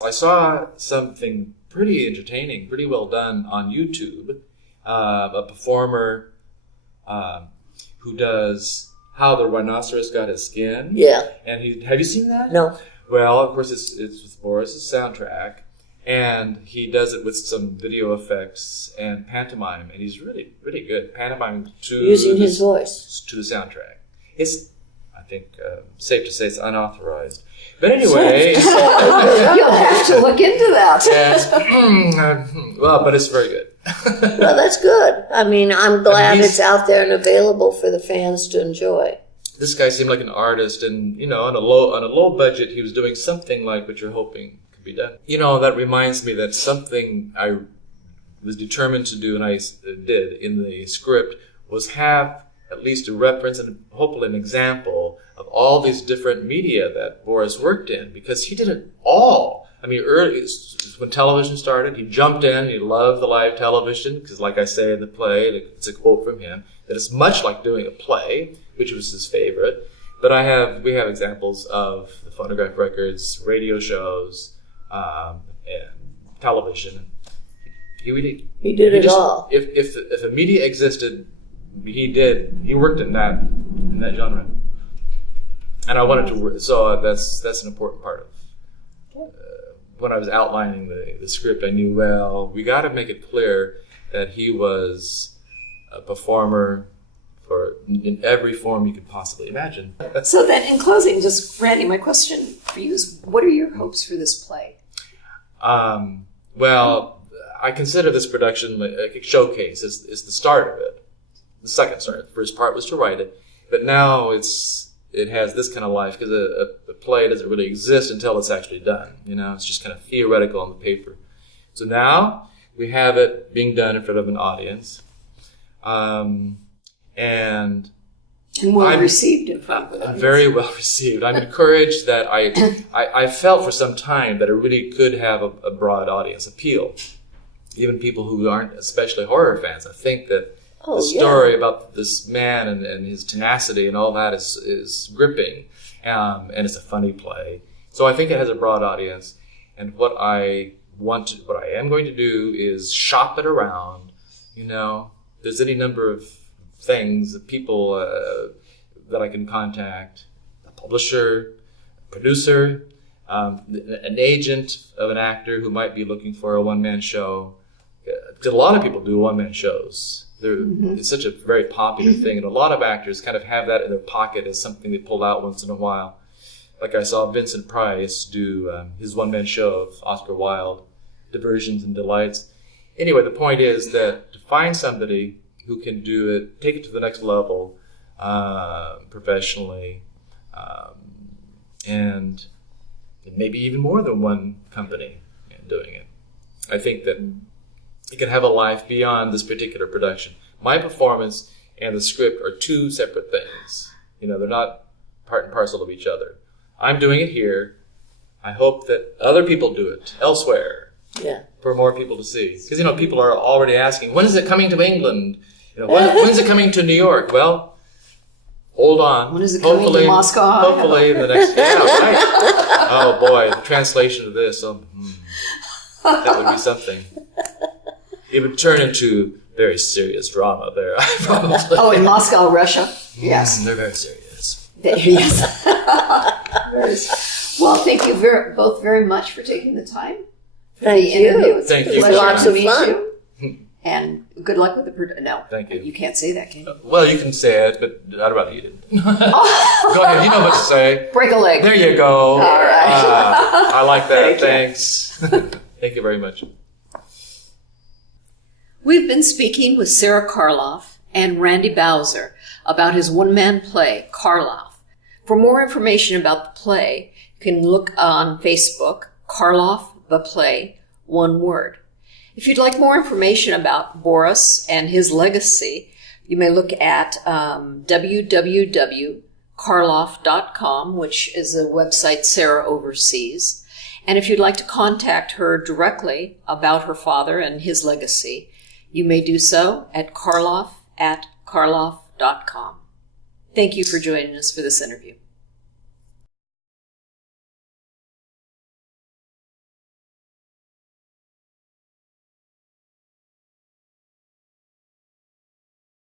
I saw something pretty entertaining, pretty well done on YouTube. A performer who does how the rhinoceros got his skin. Yeah. And have you seen that? No. Well, of course, it's with Boris' soundtrack, and he does it with some video effects and pantomime, and he's really, really good pantomime using his voice to the soundtrack. It's, I think, safe to say it's unauthorized. But anyway, you'll have to look into that. Well, but it's very good. Well, that's good. I mean, I'm glad it's out there and available for the fans to enjoy. This guy seemed like an artist, and on a low budget, he was doing something like what you're hoping could be done. That reminds me that something I was determined to do, and I did in the script, was have at least a reference and hopefully an example of all these different media that Boris worked in, because he did it all. I mean, early when television started, he jumped in. He loved the live television because, like I say in the play, it's a quote from him that it's much like doing a play, which was his favorite. But we have examples of the phonograph records, radio shows, and television. He did it all. If a media existed, he worked in that genre. And I wanted to, so that's an important part of when I was outlining the script. I knew, well, we got to make it clear that he was a performer in every form you could possibly imagine. So then, in closing, just Randy, my question for you is, what are your hopes for this play? Well, I consider this production like a showcase. It's the start of it. The second start. The first part was to write it, but now it has this kind of life because a play doesn't really exist until it's actually done. It's just kind of theoretical on the paper. So now we have it being done in front of an audience, and well received in front of the audience. Very well received. I'm encouraged that I felt for some time that it really could have a broad audience appeal, even people who aren't especially horror fans. I think that the story about this man and his tenacity and all that is gripping, and it's a funny play. So I think it has a broad audience. And what I am going to do is shop it around. There's any number of things that people that I can contact: a publisher, a producer, an agent of an actor who might be looking for a one-man show. Because a lot of people do one-man shows. It's such a very popular thing, and a lot of actors kind of have that in their pocket as something they pull out once in a while. Like I saw Vincent Price do his one-man show of Oscar Wilde, Diversions and Delights. Anyway, the point is that to find somebody who can do it, take it to the next level professionally, and maybe even more than one company doing it. I think that it can have a life beyond this particular production. My performance and the script are two separate things. They're not part and parcel of each other. I'm doing it here. I hope that other people do it elsewhere for more people to see. Because, people are already asking, when is it coming to England? When's it coming to New York? Well, hold on. When is it coming to Moscow? Hopefully in the next, right. Oh boy, the translation of this, that would be something. It would turn into very serious drama there, probably. Oh, in Moscow, Russia? Yes. They're very serious. Yes. Well, thank you both very much for taking the time. Thank you. Thank you. It was lots of fun. And good luck with the production. No, thank you. You can't say that, can you? Well, you can say it, but I'd rather you didn't. Go ahead. You know what to say. Break a leg. There you go. All right. I like that. Thanks. Thank you very much. We've been speaking with Sara Karloff and Randy Bowser about his one-man play, Karloff. For more information about the play, you can look on Facebook, Karloff the Play, one word. If you'd like more information about Boris and his legacy, you may look at www.karloff.com, which is a website Sara oversees. And if you'd like to contact her directly about her father and his legacy, you may do so at karloff@karloff.com. Thank you for joining us for this interview.